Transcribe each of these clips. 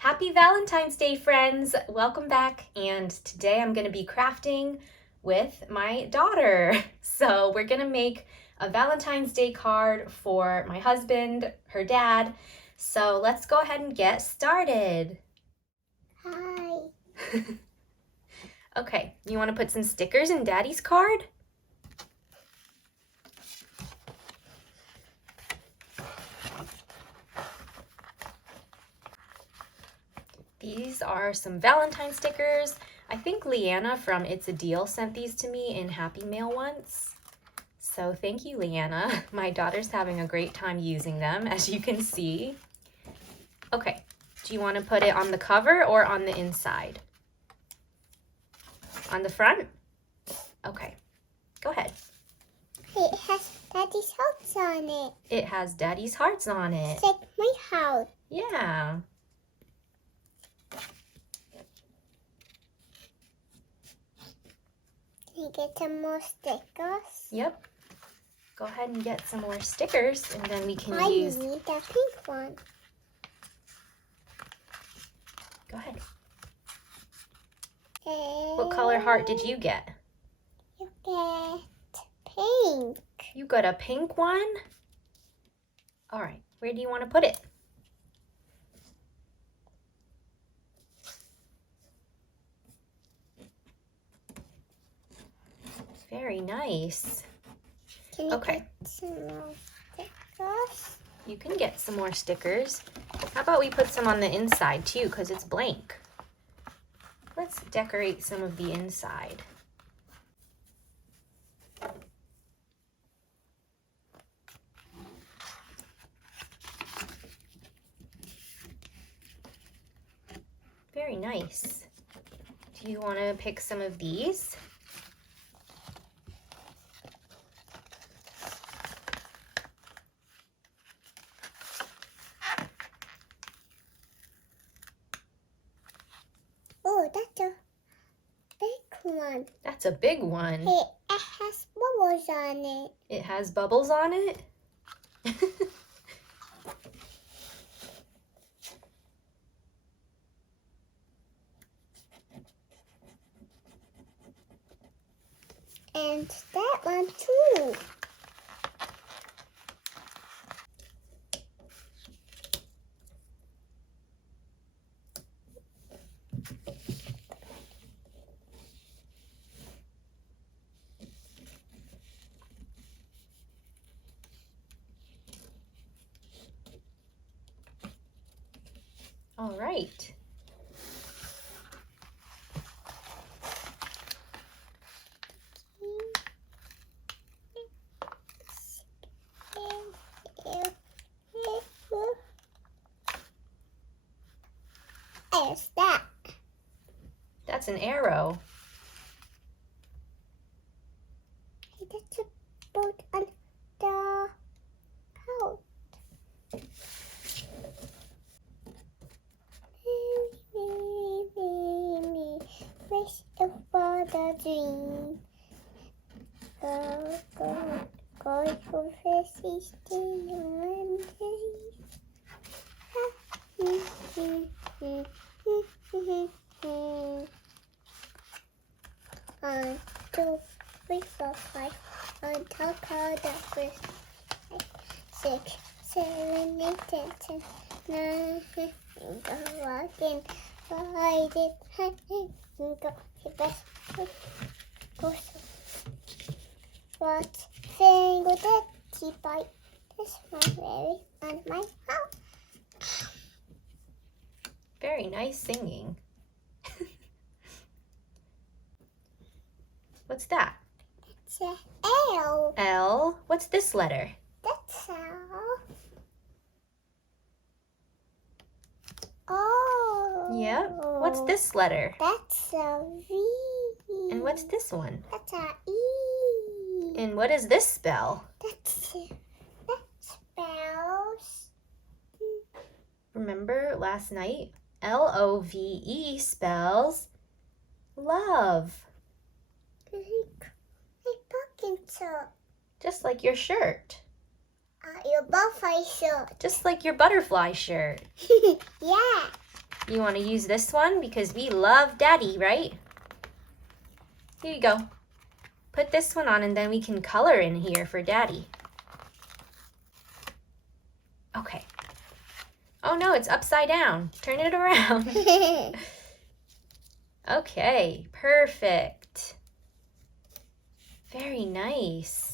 Happy Valentine's Day, friends! Welcome back, and today I'm going to be crafting with my daughter. So we're going to make a Valentine's Day card for my husband, her dad. So let's go ahead and get started. Hi. Okay, you want to put some stickers in Daddy's card? These are some Valentine stickers. I think Leanna from It's a Deal sent these to me in Happy Mail once. So thank you, Leanna. My daughter's having a great time using them, as you can see. Okay, do you want to put it on the cover or on the inside? On the front? Okay, go ahead. It has Daddy's hearts on it. It has Daddy's hearts on it. It's like my house. Yeah. Can you get some more stickers? Yep. Go ahead and get some more stickers, and then we can I use... need the pink one. Go ahead. What color heart did you get? You get pink. You got a pink one? All right, where do you want to put it? Very nice. Can you Okay. get some more stickers? You can get some more stickers. How about we put some on the inside too, because it's blank. Let's decorate some of the inside. Very nice. Do you want to pick some of these? Oh, that's a big one. That's a big one. It has bubbles on it. It has bubbles on it? And that one too. All right. There's that. That's an arrow. That's a boat on the house. Wish it for the dream. Go for fishes in One, two, three, four, five. On top of the first 6, 7, 8, 10, 9, go walking, ride it, go the best. Go what single that keep bite this my very on my house. Very nice singing. What's that? It's a L. L. What's this letter? That's L. Oh. Yep. What's this letter? That's a V. And what's this one? That's a E. And what does this spell? That spells. Remember last night? L-O-V-E spells love. Like pumpkin top. Just like your shirt. Your butterfly shirt. Just like your butterfly shirt. Yeah. You want to use this one because we love Daddy, right? Here you go. Put this one on and then we can color in here for Daddy. Okay. Oh no, it's upside down. Turn it around. Okay, perfect. Very nice.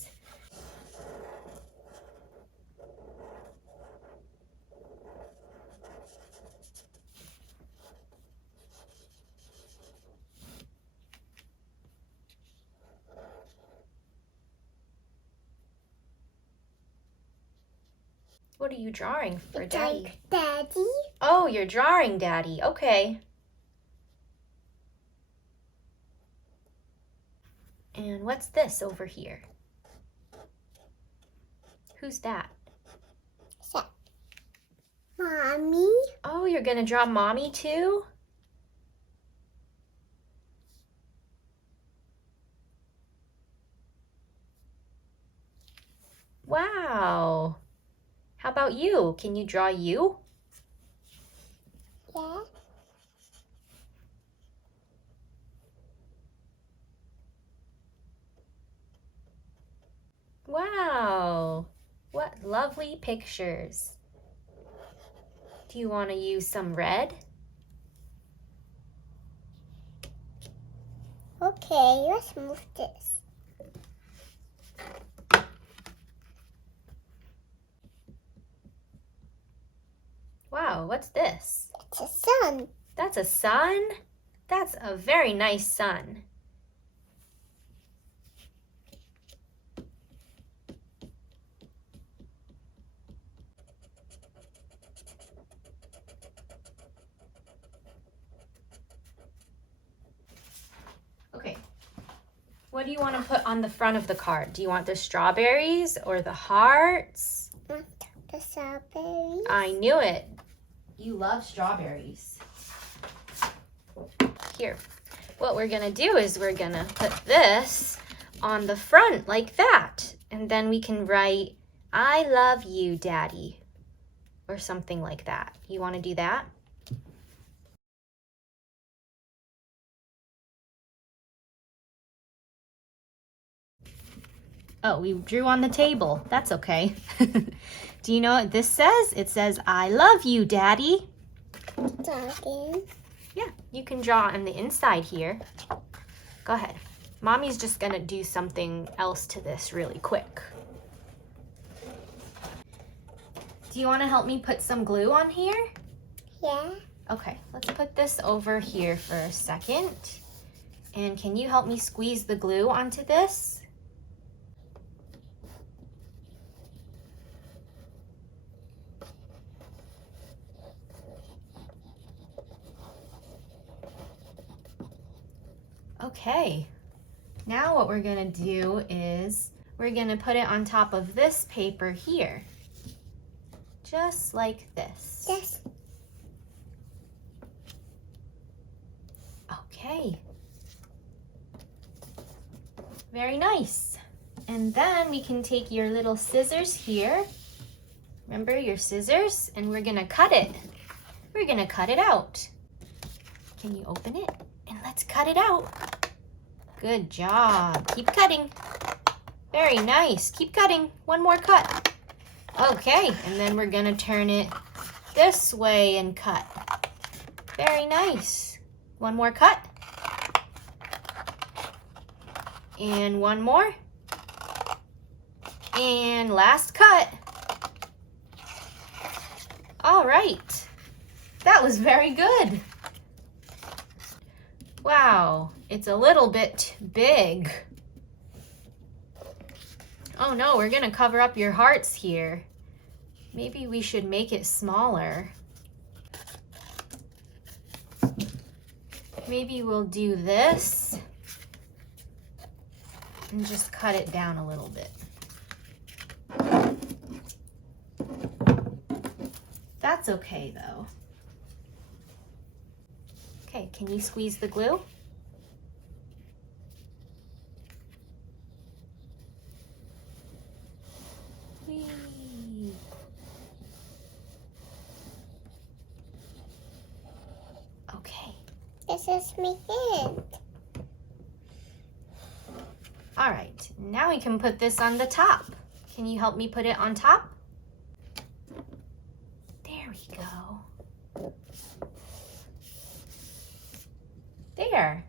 What are you drawing for Daddy? Like Daddy. Oh, you're drawing Daddy. Okay. And what's this over here? Who's that? So, Mommy. Oh, you're gonna draw Mommy too? Wow. How about you? Can you draw you? Yeah. Wow. What lovely pictures. Do you want to use some red? Okay, let's move this. Wow, what's this? It's a sun. That's a sun? That's a very nice sun. Okay. What do you want to put on the front of the card? Do you want the strawberries or the hearts? The strawberry. I knew it. You love strawberries. Here. What we're going to do is we're going to put this on the front like that. And then we can write, I love you, Daddy. Or something like that. You want to do that? Oh, we drew on the table. That's okay. Do you know what this says? It says, I love you, Daddy. Talking. Yeah, you can draw on the inside here. Go ahead. Mommy's just gonna do something else to this really quick. Do you want to help me put some glue on here? Yeah. Okay, let's put this over here for a second. And can you help me squeeze the glue onto this? Okay, now what we're gonna do is we're gonna put it on top of this paper here. Just like this. Yes. Okay. Very nice. And then we can take your little scissors here. Remember your scissors? And we're gonna cut it. We're gonna cut it out. Can you open it? And let's cut it out. Good job. Keep cutting. Very nice. Keep cutting. One more cut. Okay, and then we're gonna turn it this way and cut. Very nice. One more cut. And one more. And last cut. All right. That was very good. Wow, it's a little bit big. Oh no, we're gonna cover up your hearts here. Maybe we should make it smaller. Maybe we'll do this and just cut it down a little bit. That's okay though. Okay, can you squeeze the glue? Whee. Okay. This is my hand. All right, now we can put this on the top. Can you help me put it on top? There we go. There.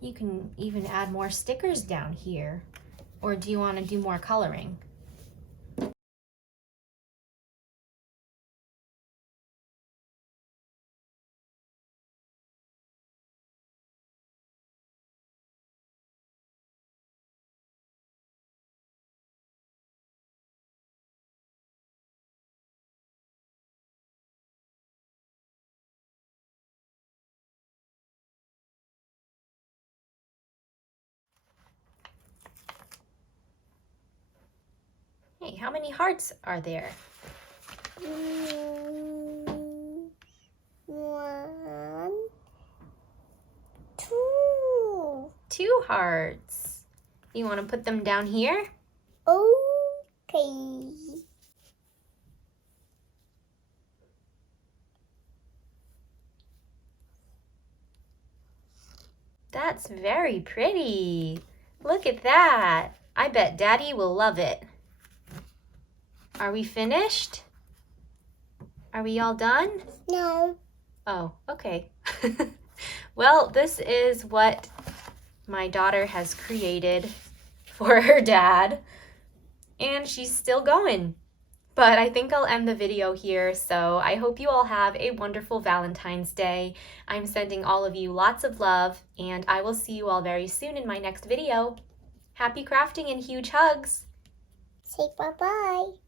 You can even add more stickers down here. Or do you want to do more coloring? Hey, how many hearts are there? 1, 2. 2 hearts. You want to put them down here? Okay. That's very pretty. Look at that. I bet Daddy will love it. Are we finished? Are we all done? No. Oh, okay. Well, this is what my daughter has created for her dad, and she's still going. But I think I'll end the video here, so I hope you all have a wonderful Valentine's Day. I'm sending all of you lots of love, and I will see you all very soon in my next video. Happy crafting and huge hugs! Say bye-bye.